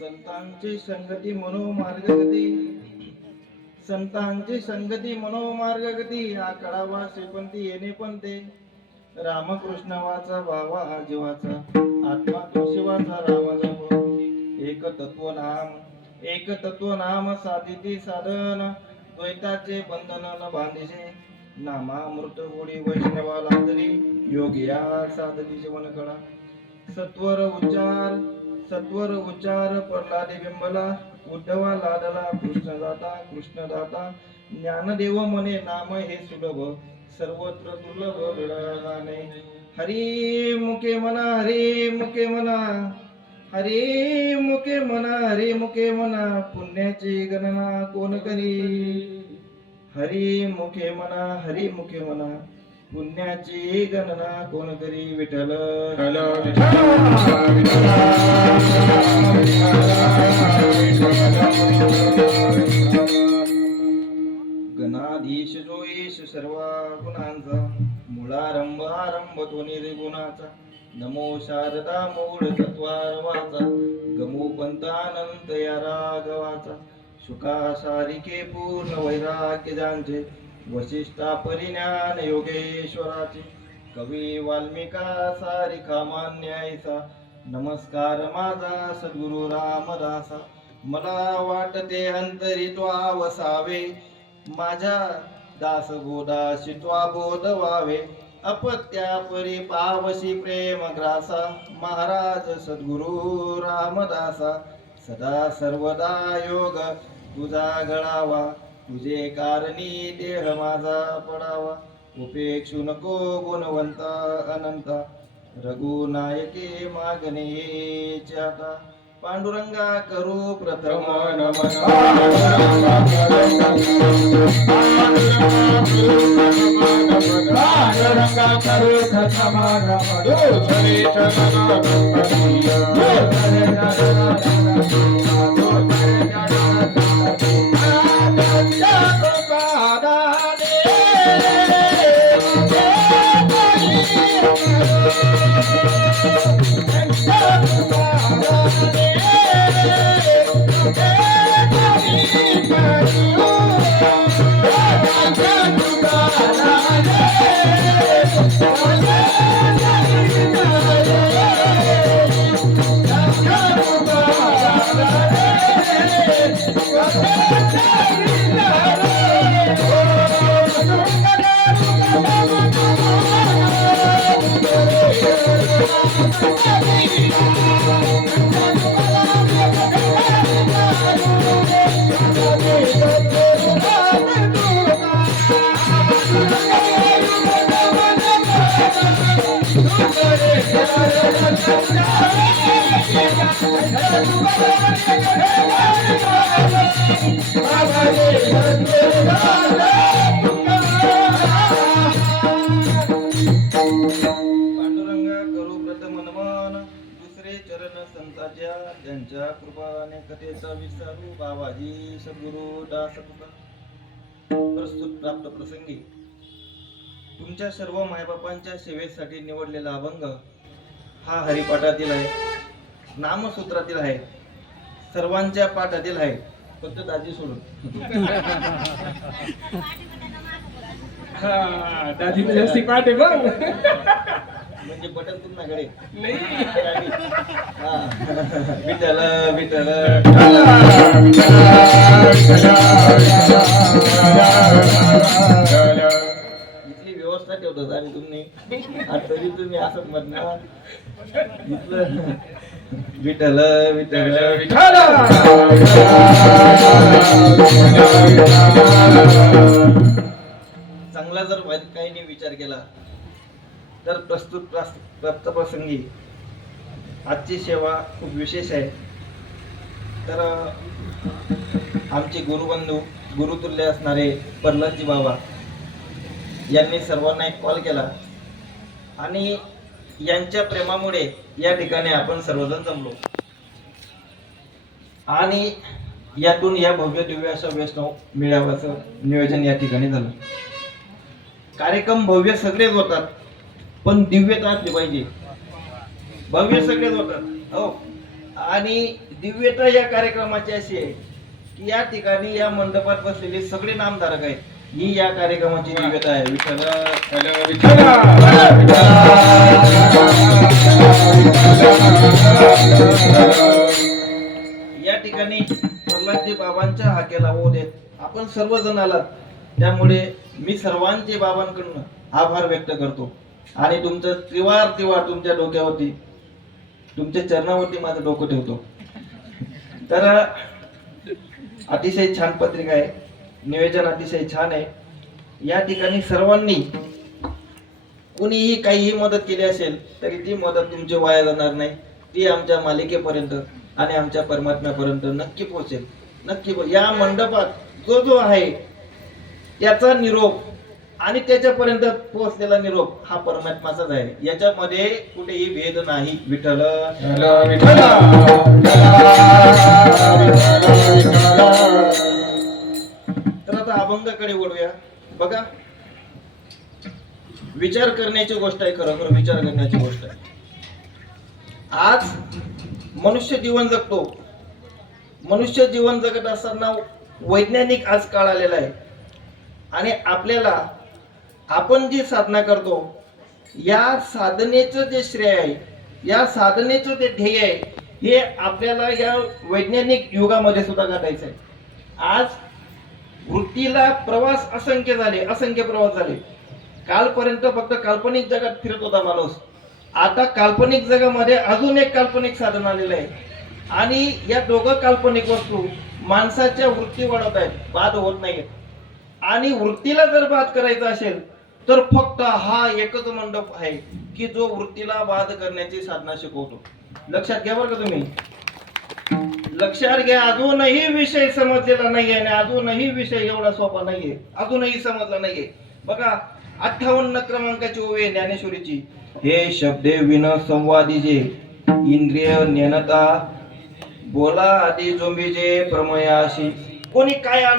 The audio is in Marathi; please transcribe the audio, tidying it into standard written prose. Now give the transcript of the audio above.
संतांची संगती मनोमार्गगती, संतांची संगती मनोमार्गगती, आकडावा श्रीपंथी येणे पण ते रामकृष्ण वाचा भावा हा जीवाचा, आत्मा तो शिवाचा रामाचा एक तत्व नाम साधिती साधन, द्वैताचे बंधन न बांधिसे, नामामृत गोडी वैष्णवा लादली, योगिया साधली जीवन कळा, सत्वर उच्चार प्रल्हादी बिंबला, उद्धवा लाडला कृष्णदाता, ज्ञानदेव म्हणे नाम हे सुलभ, सर्वत्र दुर्लभ विरळाने, हरी मुखे म्हणा हरी मुखे म्हणा, हरी मुखे म्हणा हरी मुखे म्हणा, पुण्याची गणना कोण करी, हरी मुखे म्हणा हरी मुखे म्हणा, पुण्याची गणना कोण करी, विठ्ठल गणाधीश जो ईश सर्व गुणांचा, मूळारंभ आरंभ तो निर्गुणाचा, नमो शारदा मूळ तत्वारवाचा, गमो पंत अनंत या राघवाचा, सुखा सारिके पूर्ण वैराग्य जांचे, वशिष्ठा परिज्ञान योगेश्वराचे, कवी वाल्मिका सारिखा मान्यायचा, नमस्कार माझा सद्गुरु रामदासा, मला वाटते अंतरी त्वा वसावे, माझ्या दास गोदासी त्वा बोध व्हावे, अपत्या परी पावसी प्रेम ग्रासा, महाराज सद्गुरु रामदासा, सदा सर्वदा योग तुझा गळावा, तुझे कारणी देह माझा पडावा, उपेक्षु नको गुणवंत अनंत, रघुनायके मागणे आता, पांडुरंगा करू प्रथम नमन, पांडुरंगा करू प्रथम कथेचा विसरू बाबाजी सद्गुरु दास तुका. प्रस्तुत प्राप्त प्रसंगी तुमच्या सर्व मायबापांच्या सेवेसाठी निवडलेला अभंग हा हरिपाठातील आहे, नामसूत्रातील आहे, सर्वांच्या पाठातील आहे, फक्त दाजी सोडून. दादी जास्ती पाठ आहे बघ. म्हणजे बटन तुमच्याकडे विठ्ठल विठ्ठल इथली व्यवस्था ठेवतात आणि तुम्ही तरी तुम्ही असं म्हणणार इथलं विठ्ठल विठ्ठल विठ्ठल. चांगला जर काही विचार केला तर प्रस्तुत प्राप्त प्रसंगी आजची सेवा खूप विशेष आहे. तर आमचे गुरुबंधू गुरुतुल्य असणारे प्रल्हादजी बाबा यांनी सर्वांना एक कॉल केला आणि यांच्या प्रेमामुळे या ठिकाणी आपण सर्वजण जमलो आणि यातून या भव्य दिव्य असं वैष्णव मेळाव्याचं नियोजन या ठिकाणी झालं. कार्यक्रम भव्य सगळेच होतात पण दिव्यता असली पाहिजे. भव्य सगळेच होतात हो, आणि दिव्यता या कार्यक्रमाची अशी आहे की या ठिकाणी या मंडपात बसलेले सगळे नामधारक आहेत. ही या कार्यक्रमाची दिव्यता आहे. विठ्ठल विठ्ठल. या ठिकाणी प्रल्हादजी बाबांच्या हाकेला ओढ आहेत. आपण सर्वजण आलात त्यामुळे मी सर्वांचे बाबांकडून आभार व्यक्त करतो आणि तुमचं त्रिवार तुमच्या डोक्यावरती तुमच्या चरणावरती माझं डोकं ठेवतो. तर अतिशय छान पत्रिका आहे, नियोजन अतिशय छान आहे. या ठिकाणी सर्वांनी कुणीही काहीही मदत केली असेल तरी ती मदत तुमची वाया जाणार नाही. ती आमच्या मालिकेपर्यंत आणि आमच्या परमात्म्यापर्यंत नक्की पोहोचेल. नक्की या मंडपात जो आहे त्याचा निरोप आणि त्याच्यापर्यंत पोहोचलेला निरोप हा परमात्माचाच आहे. याच्यामध्ये कुठेही भेद नाही. विठ्ठल विठ्ठल. तर आता अभंगाकडे वळूया. बघा, विचार करण्याची गोष्ट आहे, खरोखर विचार करण्याची गोष्ट आहे. आज मनुष्य जीवन जगतो. मनुष्य जीवन जगत असताना वैज्ञानिक आज काळ आलेला आहे आणि आपल्याला आपण जी साधना करतो या साधनेचं जे श्रेय आहे, या साधनेचं जे ध्येय आहे, हे आपल्याला या वैज्ञानिक युगामध्ये सुद्धा गाठायचं आहे. आज वृत्तीला प्रवास असंख्य प्रवास झाले. कालपर्यंत फक्त काल्पनिक जगात फिरत होता माणूस. आता काल्पनिक जगामध्ये अजून एक काल्पनिक साधन आलेलं आहे आणि या दोघं काल्पनिक वस्तू माणसाच्या वृत्ती वाढवत आहेत, बाद होत नाहीत. आणि वृत्तीला जर बाद करायचा असेल तर फक्त हा एकच मंडप आहे की जो वृत्तीला बाद करण्याची साधना शिकवतो. लक्षात घ्या बरं का तुम्ही, लक्षात घ्या. अजूनही विषय समजलेला नाहीये आणि अजूनही विषय एवढा सोपा नाहीये, अजूनही समजला नाहीये. बघा 58 क्रमांकाची ओवी ज्ञानेश्वरीची. हे शब्दे विन संवादीजे इंद्रिय ज्ञानता बोला आधी जोंबीजे प्रमयाशी. कोणी काय